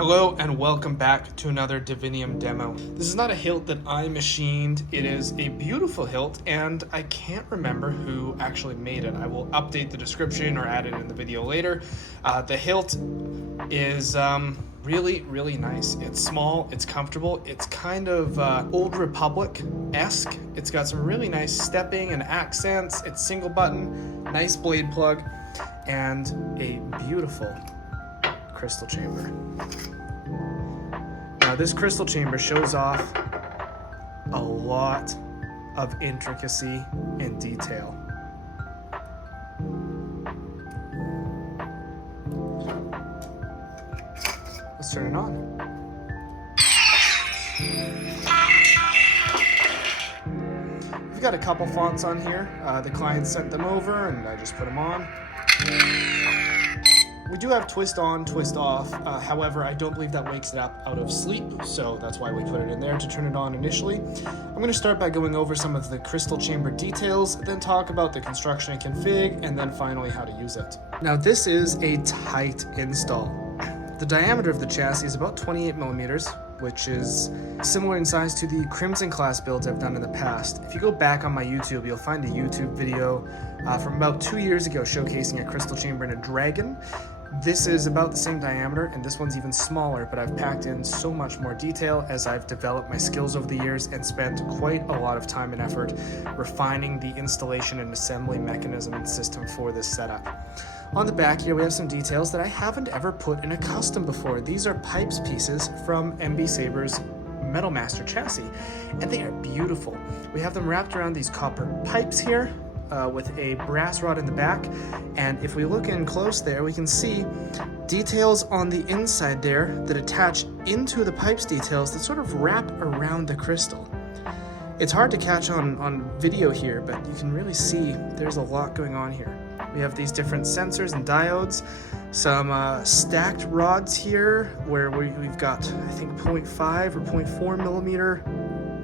Hello and welcome back to another Divinium demo. This is not a hilt that I machined, it is a beautiful hilt and I can't remember who actually made it. I will update the description or add it in the video later. The hilt is really nice. It's small, it's comfortable, it's kind of Old Republic-esque. It's got some really nice stepping and accents, it's single button, nice blade plug, and a beautiful crystal chamber. Now this crystal chamber shows off a lot of intricacy and detail. Let's turn it on. We've got a couple fonts on here. The client sent them over and I just put them on. We do have twist on, twist off, however, I don't believe that wakes it up out of sleep, so that's why we put it in there to turn it on initially. I'm going to start by going over some of the crystal chamber details, then talk about the construction and config, and then finally how to use it. Now this is a tight install. The diameter of the chassis is about 28 millimeters, which is similar in size to the Crimson class builds I've done in the past. If you go back on my YouTube, you'll find a YouTube video from about 2 years ago showcasing a crystal chamber in a dragon. This is about the same diameter, and this one's even smaller, but I've packed in so much more detail as I've developed my skills over the years and spent quite a lot of time and effort refining the installation and assembly mechanism and system for this setup. On the back here, we have some details that I haven't ever put in a custom before. These are pipes pieces from MB Saber's Metal Master chassis, and they are beautiful. We have them wrapped around these copper pipes here, with a brass rod in the back, and if we look in close there, we can see details on the inside there that attach into the pipes details that sort of wrap around the crystal. It's hard to catch on video here, but you can really see there's a lot going on here. We have these different sensors and diodes, some stacked rods here where we've got, I think, 0.5 or 0.4 millimeter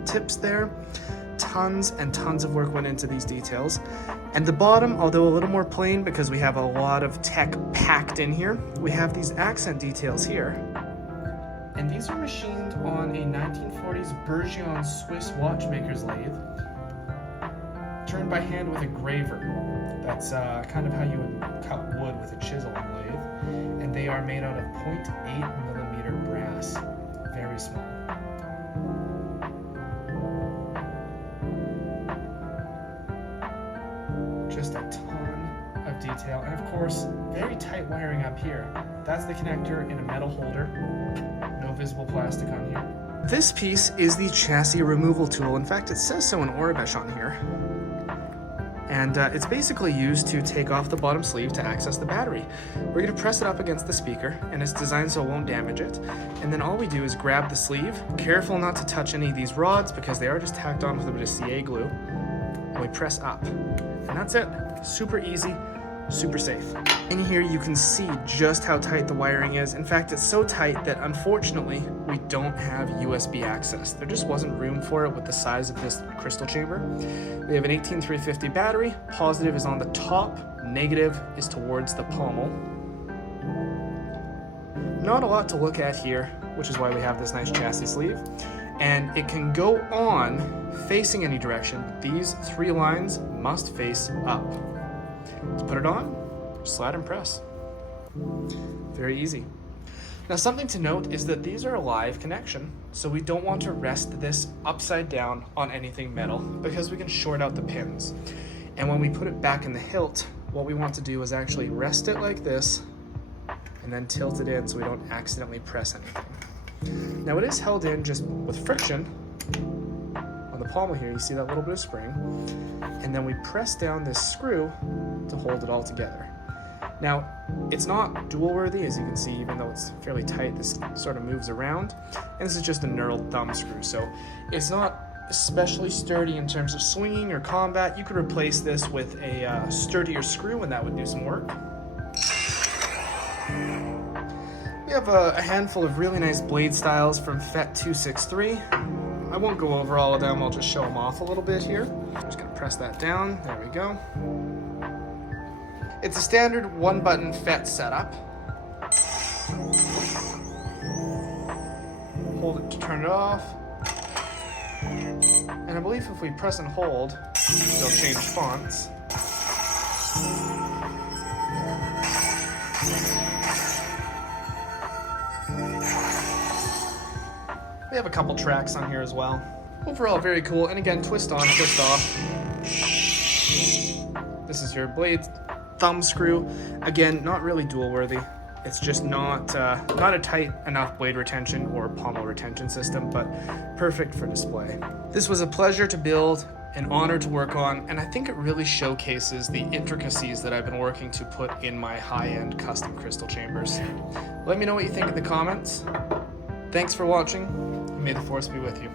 tips there. Tons and tons of work went into these details. And the bottom, although a little more plain because we have a lot of tech packed in here, we have these accent details here. And these are machined on a 1940s Bergeon Swiss watchmaker's lathe, turned by hand with a graver. That's kind of how you would cut wood with a chisel on a lathe. And they are made out of 0.8 millimeter brass, very small. Just a ton of detail, and of course, very tight wiring up here. That's the connector in a metal holder. No visible plastic on here. This piece is the chassis removal tool. In fact, it says so in Orabesh on here. And it's basically used to take off the bottom sleeve to access the battery. We're going to press it up against the speaker, and it's designed so it won't damage it. And then all we do is grab the sleeve, careful not to touch any of these rods because they are just tacked on with a bit of CA glue, and we press up. And that's it. Super easy, super safe. In here you can see just how tight the wiring is. In fact, it's so tight that unfortunately we don't have USB access. There just wasn't room for it with the size of this crystal chamber. We have an 18350 battery. Positive is on the top, negative is towards the pommel. Not a lot to look at here, which is why we have this nice chassis sleeve. And it can go on facing any direction, but these three lines must face up. Let's put it on, slide and press. Very easy. Now something to note is that these are a live connection, so we don't want to rest this upside down on anything metal because we can short out the pins. And when we put it back in the hilt, what we want to do is actually rest it like this and then tilt it in so we don't accidentally press anything. Now it is held in just with friction on the pommel here. You see that little bit of spring, and then we press down this screw to hold it all together. Now it's not dual worthy, as you can see, even though it's fairly tight, this sort of moves around, and this is just a knurled thumb screw, so it's not especially sturdy in terms of swinging or combat. You could replace this with a sturdier screw and that would do some work. We have a handful of really nice blade styles from FET 263. I won't go over all of them, I'll just show them off a little bit here. I'm just gonna press that down, there we go. It's a standard one button FET setup. hold it to turn it off. And I believe if we press and hold, they'll change fonts. We have a couple tracks on here as well. Overall, very cool. And again, twist on, twist off. This is your blade thumb screw. Again, not really dual worthy. It's just not a tight enough blade retention or pommel retention system, but perfect for display. This was a pleasure to build, an honor to work on, and I think it really showcases the intricacies that I've been working to put in my high-end custom crystal chambers. Let me know what you think in the comments. Thanks for watching, and may the Force be with you.